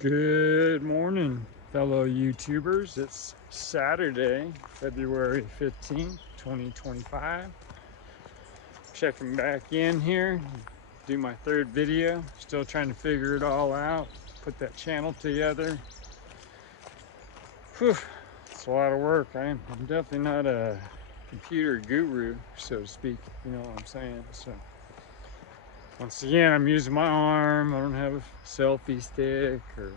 Good morning, fellow YouTubers. It's Saturday, February 15th, 2025. Checking back in here, do my third video. Still trying to figure it all out, put that channel together. Whew, it's a lot of work. I'm definitely not a computer guru, so to speak, you know what I'm saying? So, once again, I'm using my arm. I don't have a selfie stick or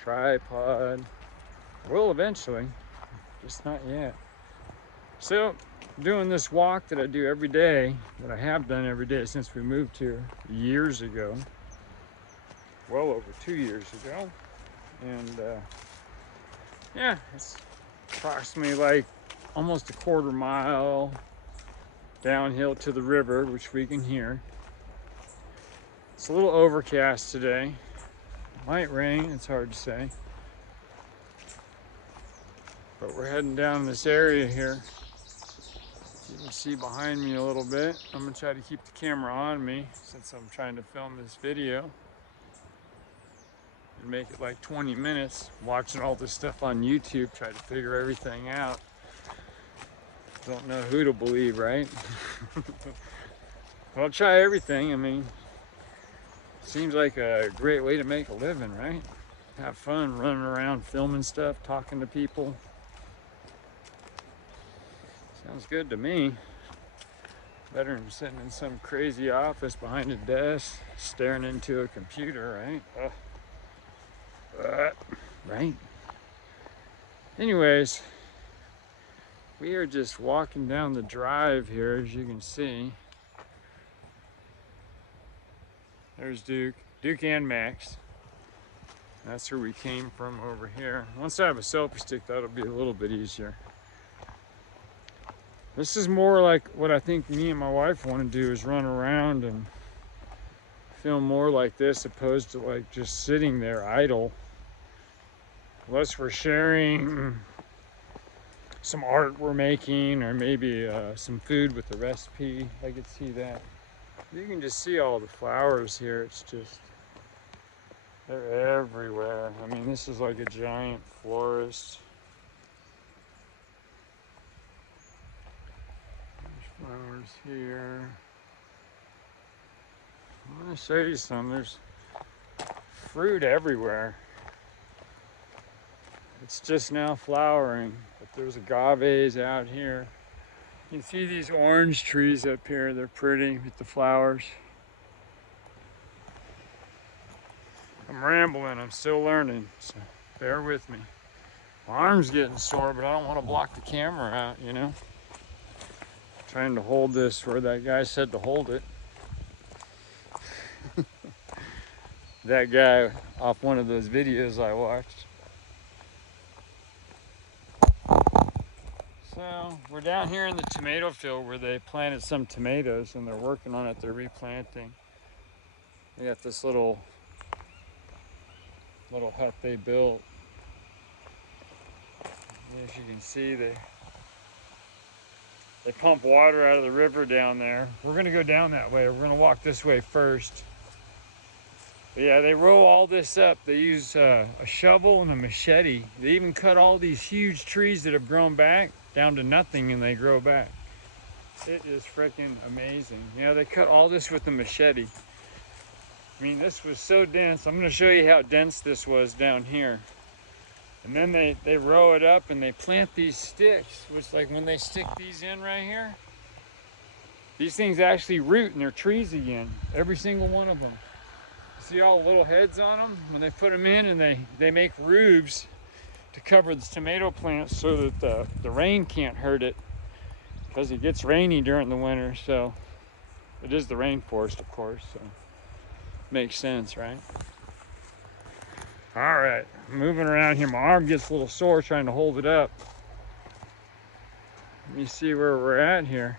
tripod. Will eventually, just not yet. So, doing this walk that I do every day, that I have done every day since we moved here years ago, well over 2 years ago. And yeah, it's approximately like almost a quarter mile downhill to the river, which we can hear. It's a little overcast today. Might rain, it's hard to say. But we're heading down this area here. You can see behind me a little bit. I'm gonna try to keep the camera on me since I'm trying to film this video and make it like 20 minutes. Watching all this stuff on YouTube, try to figure everything out. Don't know who to believe, right? I'll try everything. I mean, seems like a great way to make a living, right? Have fun running around filming stuff, talking to people. Sounds good to me. Better than sitting in some crazy office behind a desk, staring into a computer, right? Right? Anyways, we are just walking down the drive here, as you can see. There's Duke and Max. That's where we came from over here. Once I have a selfie stick, that'll be a little bit easier. This is more like what I think me and my wife want to do, is run around and film more like this, opposed to like just sitting there idle. Unless we're sharing some art we're making, or maybe some food with the recipe. I could see that. You can just see all the flowers here. It's just, they're everywhere. I mean, this is like a giant florist. Flowers here. I'm gonna show you some. There's fruit everywhere. It's just now flowering, but there's agaves out here. You can see these orange trees up here. They're pretty with the flowers. I'm rambling. I'm still learning, so bear with me. My arm's getting sore, but I don't want to block the camera out, you know? Trying to hold this where that guy said to hold it. That guy off one of those videos I watched. So we're down here in the tomato field where they planted some tomatoes and they're working on it. They're replanting. They got this little hut they built. As you can see, they pump water out of the river down there. We're gonna go down that way. We're gonna walk this way first. But yeah, they roll all this up. They use a shovel and a machete. They even cut all these huge trees that have grown back down to nothing, and they grow back. It is freaking amazing. You know, they cut all this with a machete. I mean, this was so dense. I'm gonna show you how dense this was down here. And then they row it up and they plant these sticks, which, like, when they stick these in right here, these things actually root and they're trees again, every single one of them. See all the little heads on them? When they put them in, and they make roofs to cover the tomato plants so that the rain can't hurt it, because it gets rainy during the winter. So it is the rainforest, of course, so makes sense, right? All right, moving around here. My arm gets a little sore trying to hold it up. Let me see where we're at here.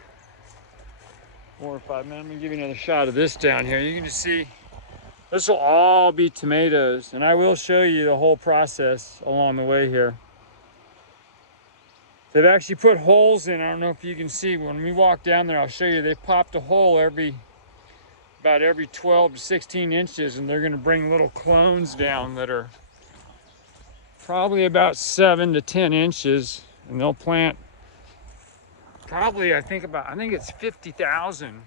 4 or 5 minutes. I'm gonna give you another shot of this down here. You can just see this will all be tomatoes, and I will show you the whole process along the way here. They've actually put holes in. I don't know if you can see. When we walk down there, I'll show you. They popped a hole every about every 12 to 16 inches, and they're going to bring little clones down that are probably about 7 to 10 inches, and they'll plant probably, I think it's 50,000.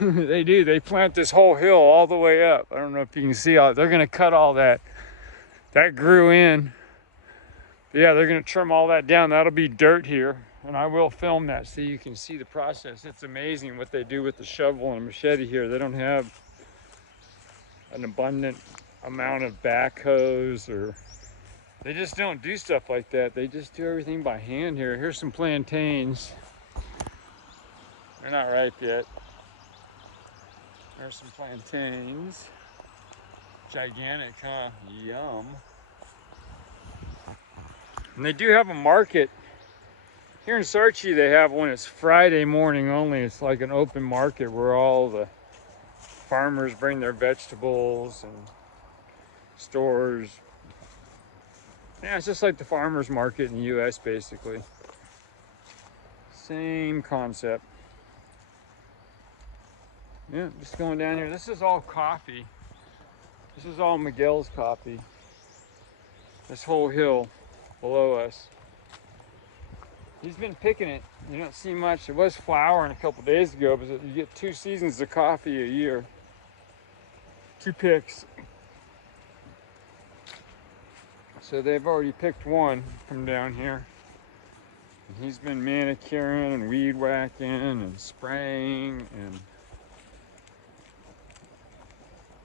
They do. They plant this whole hill all the way up. I don't know if you can see all. They're going to cut all that. That grew in. But yeah, they're going to trim all that down. That'll be dirt here, and I will film that so you can see the process. It's amazing what they do with the shovel and machete here. They don't have an abundant amount of backhoes, or they just don't do stuff like that. They just do everything by hand here. Here's some plantains. They're not ripe yet. There's some plantains. Gigantic, huh? Yum. And they do have a market. Here in Sarchi, they have one. It's Friday morning only. It's like an open market where all the farmers bring their vegetables and stores. Yeah, it's just like the farmers market in the US, basically. Same concept. Yeah, just going down here. This is all coffee. This is all Miguel's coffee. This whole hill below us. He's been picking it. You don't see much. It was flowering a couple days ago, but you get 2 seasons of coffee a year. 2 picks. So they've already picked one from down here. And he's been manicuring and weed whacking and spraying and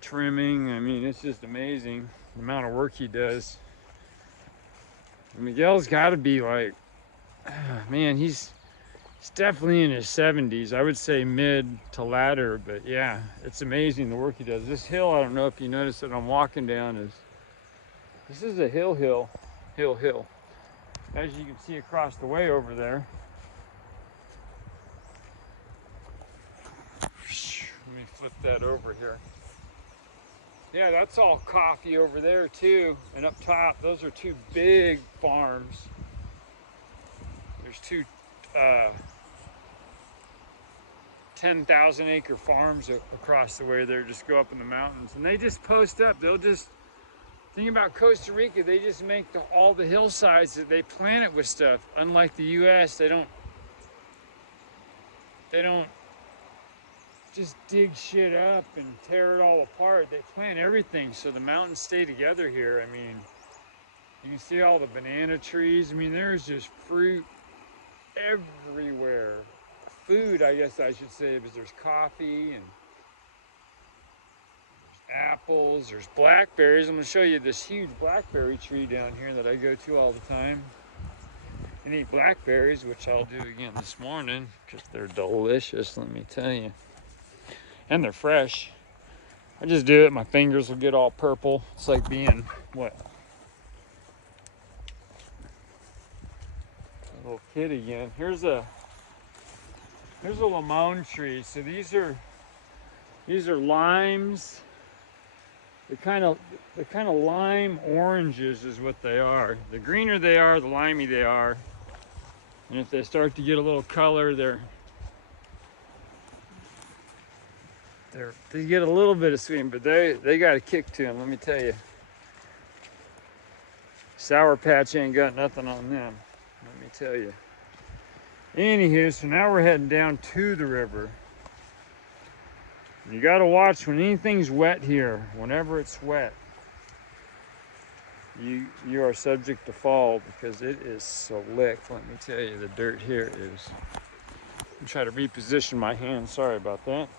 trimming. I mean, it's just amazing the amount of work he does. And Miguel's got to be like, man, he's definitely in his 70s. I would say mid to latter, but yeah, it's amazing the work he does. This hill, I don't know if you noticed that I'm walking down, this is a hill. As you can see across the way over there. Let me flip that over here. Yeah, that's all coffee over there too. And up top, those are 2 big farms. There's 2 10,000 acre farms across the way there. Just go up in the mountains, and they just post up. They'll just, think about Costa Rica, they just make all the hillsides that they plant it with stuff. Unlike the US, they don't just dig shit up and tear it all apart. They plant everything so the mountains stay together here. I mean, you can see all the banana trees. I mean, there's just fruit everywhere. Food, I guess I should say, because there's coffee and there's apples, there's blackberries. I'm going to show you this huge blackberry tree down here that I go to all the time and eat blackberries, which I'll do again this morning because they're delicious, let me tell you. And they're fresh. I just do it, my fingers will get all purple. It's like being, what? A little kid again. Here's a limon tree. So these are limes. They're kind of lime oranges is what they are. The greener they are, the limey they are. And if they start to get a little color, they get a little bit of sweet, but they got a kick to them, let me tell you. Sour Patch ain't got nothing on them, let me tell you. Anywho, so now we're heading down to the river. You gotta watch when anything's wet here. Whenever it's wet, you are subject to fall because it is slick. Let me tell you, the dirt here is. I'm trying to reposition my hand. Sorry about that.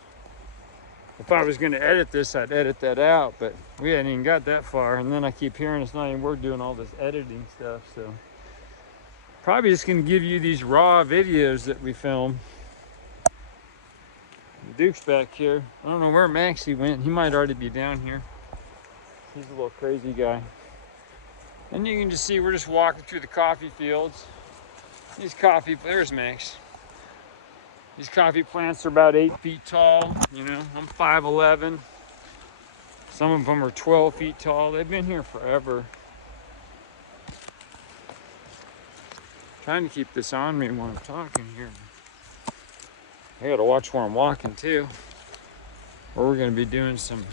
If I was going to edit this, I'd edit that out, but we hadn't even got that far. And then I keep hearing it's not even worth doing all this editing stuff. So probably just going to give you these raw videos that we film. Duke's back here. I don't know where Maxie went. He might already be down here. He's a little crazy guy. And you can just see we're just walking through the coffee fields. There's Max. These coffee plants are about 8 feet tall. You know, I'm 5'11". Some of them are 12 feet tall. They've been here forever. Trying to keep this on me while I'm talking here. I gotta watch where I'm walking too. or we're gonna be doing some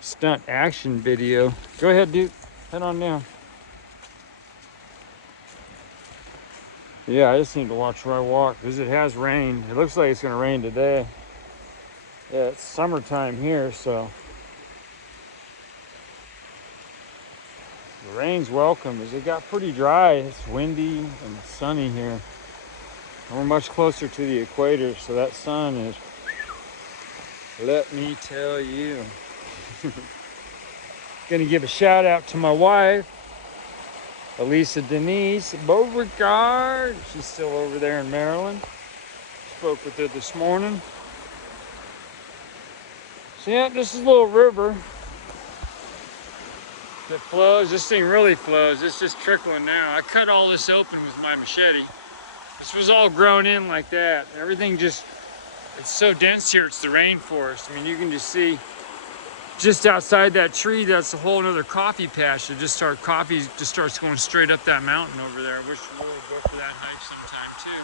stunt action video. Go ahead, dude. Head on down. Yeah, I just need to watch where I walk because it has rained. It looks like it's gonna rain today. Yeah, it's summertime here, so the rain's welcome as it got pretty dry. It's windy and sunny here. We're much closer to the equator, so that sun is, let me tell you. Gonna give a shout out to my wife, Elisa Denise Beauregard. She's still over there in Maryland. Spoke with her this morning. So yeah, this is a little river that flows. This thing really flows. It's just trickling now. I cut all this open with my machete. This was all grown in like that. Everything just, it's so dense here, it's the rainforest. I mean, you can just see just outside that tree, that's a whole nother coffee patch. Coffee just starts going straight up that mountain over there. I wish we would go for that hike sometime too.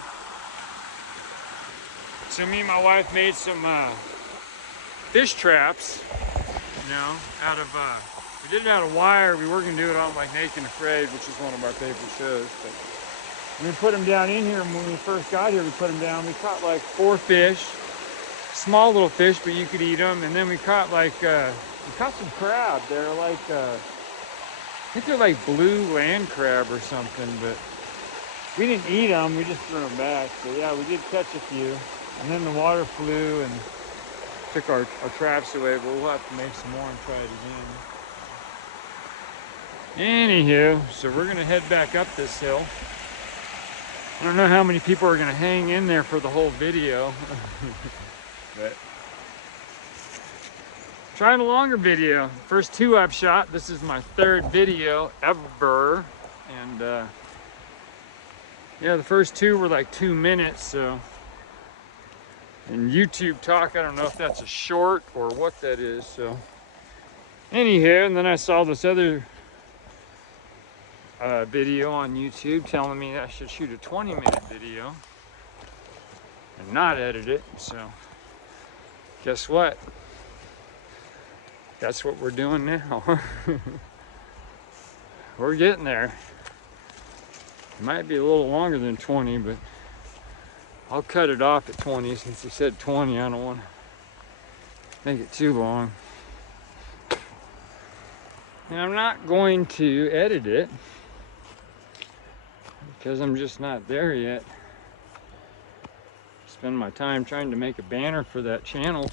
So me and my wife made some fish traps, you know, out of, we did it out of wire. We were gonna do it on like Naked and Afraid, which is one of our favorite shows. But we put them down in here, and when we first got here, we put them down. We caught like 4 fish. Small little fish, but you could eat them. And then we caught like, we caught some crab. They're like, I think they're like blue land crab or something, but we didn't eat them. We just threw them back. So yeah, we did catch a few. And then the water flew and took our traps away, but we'll have to make some more and try it again. Anywho, so we're gonna head back up this hill. I don't know how many people are gonna hang in there for the whole video. But trying a longer video. First 2 I've shot. This is my 3rd video ever. And yeah, the first 2 were like 2 minutes. So in YouTube talk, I don't know if that's a short or what that is. So anyhow, and then I saw this other video on YouTube telling me I should shoot a 20-minute video and not edit it. So guess what? That's what we're doing now. We're getting there. It might be a little longer than 20, but I'll cut it off at 20 since he said 20. I don't want to make it too long. And I'm not going to edit it because I'm just not there yet. Spend my time trying to make a banner for that channel.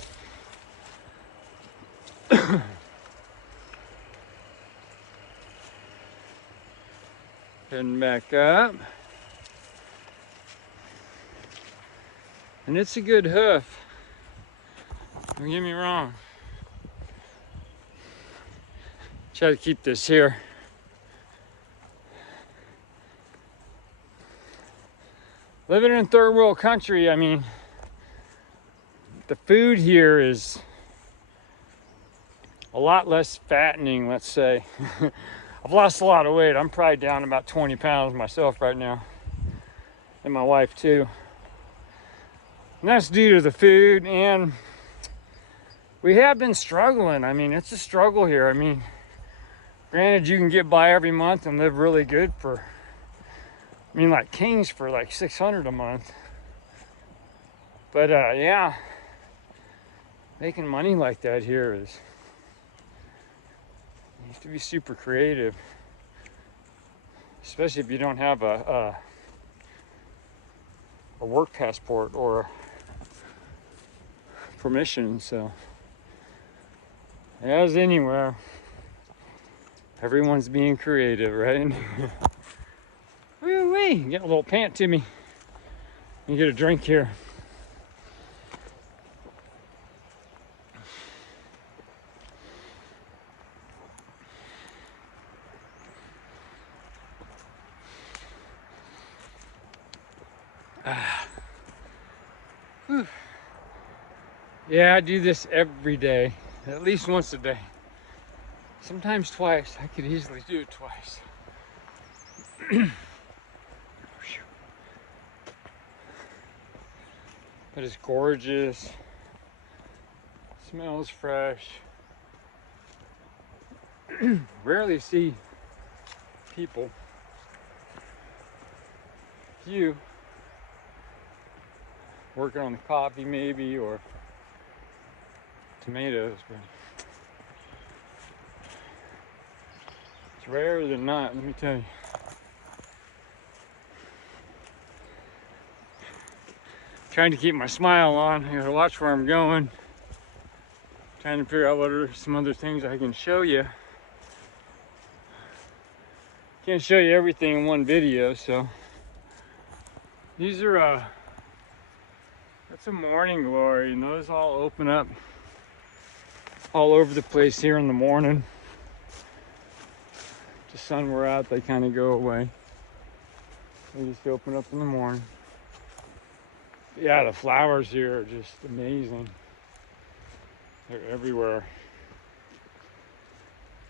Heading back up. And it's a good hoof. Don't get me wrong. Try to keep this here. Living in 3rd world country, I mean, the food here is a lot less fattening, let's say. I've lost a lot of weight. I'm probably down about 20 pounds myself right now. And my wife too. And that's due to the food, and we have been struggling. I mean, it's a struggle here. I mean, granted, you can get by every month and live really good for, I mean, like kings for like $600 a month. But yeah, making money like that here is, you have to be super creative, especially if you don't have a work passport or permission. So as anywhere, everyone's being creative, right? Woo-wee, get a little pant to me. You get a drink here. Yeah, I do this every day, at least once a day. Sometimes twice. I could easily do it twice. But it's gorgeous. Smells fresh. Rarely see people. Few working on the coffee maybe, or tomatoes, but it's rarer than not, let me tell you. Trying to keep my smile on. I gotta watch where I'm going. Trying to figure out what are some other things I can show you. Can't show you everything in one video, so these are that's a morning glory, and those all open up all over the place here in the morning. The sun we're out, they kind of go away. They just open up in the morning. Yeah, the flowers here are just amazing. They're everywhere.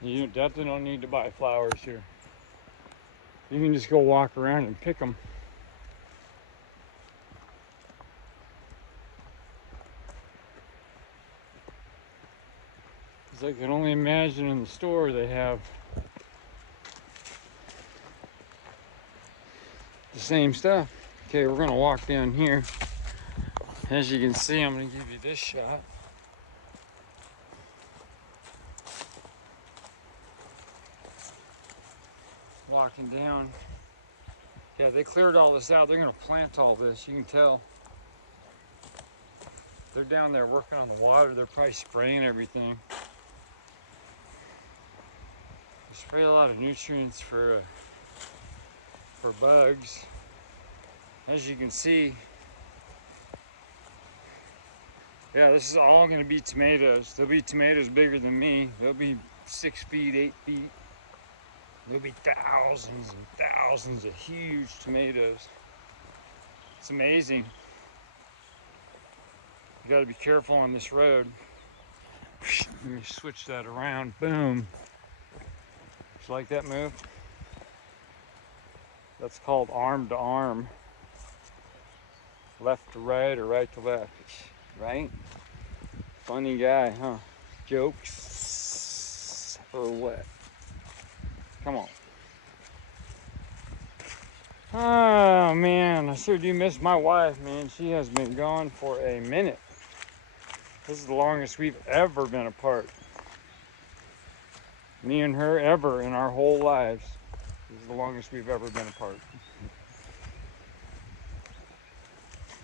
You definitely don't need to buy flowers here. You can just go walk around and pick them. As I can only imagine in the store they have the same stuff. Okay, we're gonna walk down here. As you can see, I'm gonna give you this shot. Walking down. Yeah, they cleared all this out. They're gonna plant all this, you can tell. They're down there working on the water. They're probably spraying everything. They spray a lot of nutrients for bugs. As you can see, yeah, this is all gonna be tomatoes. There'll be tomatoes bigger than me. They'll be 6 feet, 8 feet. There'll be thousands and thousands of huge tomatoes. It's amazing. You gotta be careful on this road. Let me switch that around. Boom. Just like that move. That's called arm to arm. Left to right or right to left. Right? Funny guy, huh? Jokes or what? Come on. Oh man, I sure do miss my wife, man. She has been gone for a minute. This is the longest we've ever been apart. Me and her ever in our whole lives. This is the longest we've ever been apart.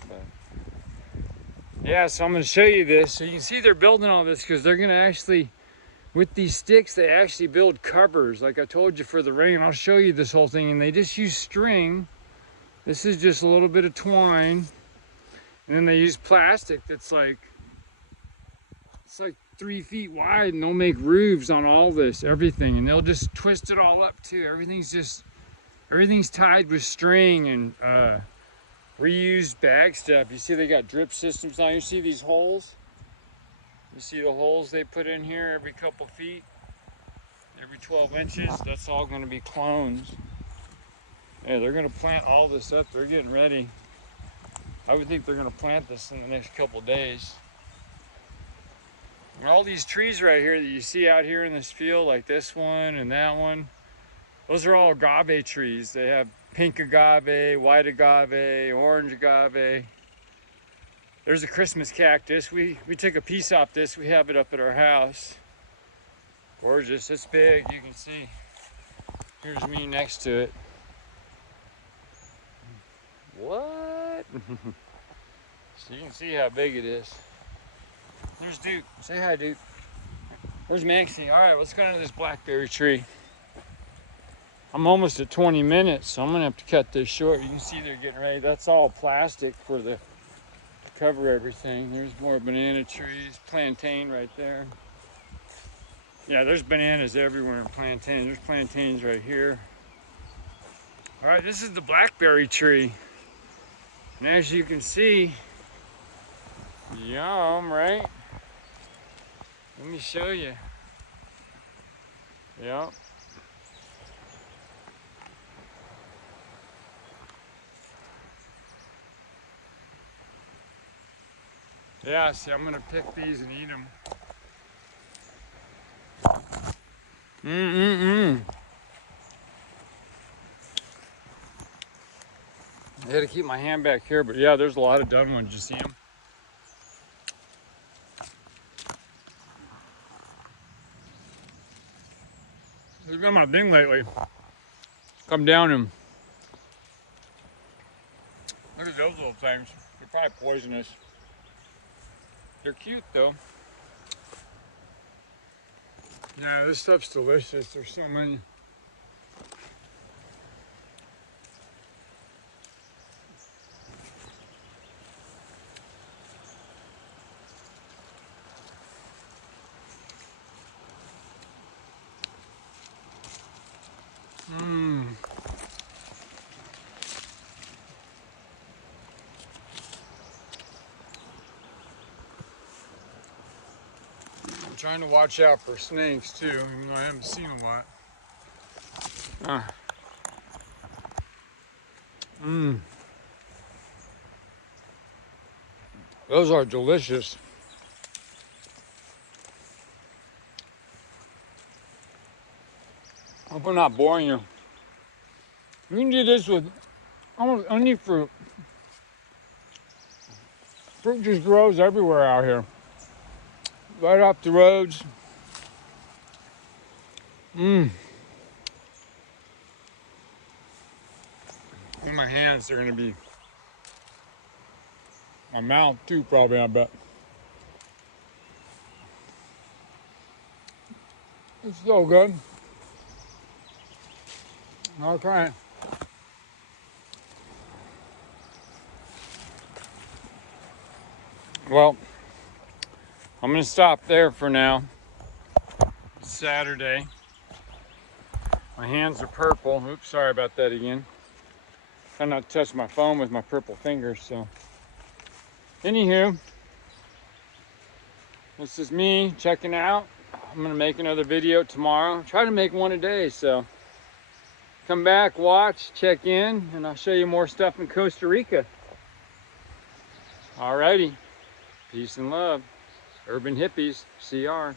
But yeah, so I'm going to show you this. So you can see they're building all this because they're going to actually, with these sticks, they actually build covers. Like I told you for the rain, I'll show you this whole thing. And they just use string. This is just a little bit of twine. And then they use plastic that's like, it's like 3 feet wide, and they'll make roofs on all this, everything. And they'll just twist it all up too. Everything's tied with string and reused bag stuff. You see they got drip systems now. You see these holes? You see the holes they put in here every couple feet, every 12 inches? That's all gonna be clones. Yeah, they're gonna plant all this up. They're getting ready. I would think they're gonna plant this in the next couple days. And all these trees right here that you see out here in this field, like this one and that one, those are all agave trees. They have pink agave, white agave, orange agave. There's a Christmas cactus. We took a piece off this. We have it up at our house. Gorgeous, it's big, you can see. Here's me next to it. What? So you can see how big it is. There's Duke. Say hi, Duke. There's Maxie. All right, let's go into this blackberry tree. I'm almost at 20 minutes, so I'm gonna have to cut this short. You can see they're getting ready. That's all plastic for the to cover everything. There's more banana trees, plantain right there. Yeah, there's bananas everywhere in plantain. There's plantains right here. All right, this is the blackberry tree. And as you can see, yum, right? Let me show you. Yep. Yeah, see, I'm gonna pick these and eat them. I had to keep my hand back here, but yeah, there's a lot of done ones. You see them? This has been my thing lately. Come down and look at those little things. They're probably poisonous. They're cute though. Yeah, this stuff's delicious. There's so many. I'm trying to watch out for snakes too, even though I haven't seen a lot. Those are delicious. I hope I'm not boring you. You can do this with almost any fruit. Fruit just grows everywhere out here. Right off the roads. In my hands, they're gonna be my mouth too, probably, I bet. It's so good. Okay. Well, I'm gonna stop there for now. It's Saturday. My hands are purple. Oops, sorry about that again. Try not to touch my phone with my purple fingers, so. Anywho, this is me checking out. I'm gonna make another video tomorrow. Try to make one a day, so. Come back, watch, check in, and I'll show you more stuff in Costa Rica. Alrighty, peace and love. Urban Hippies, CR.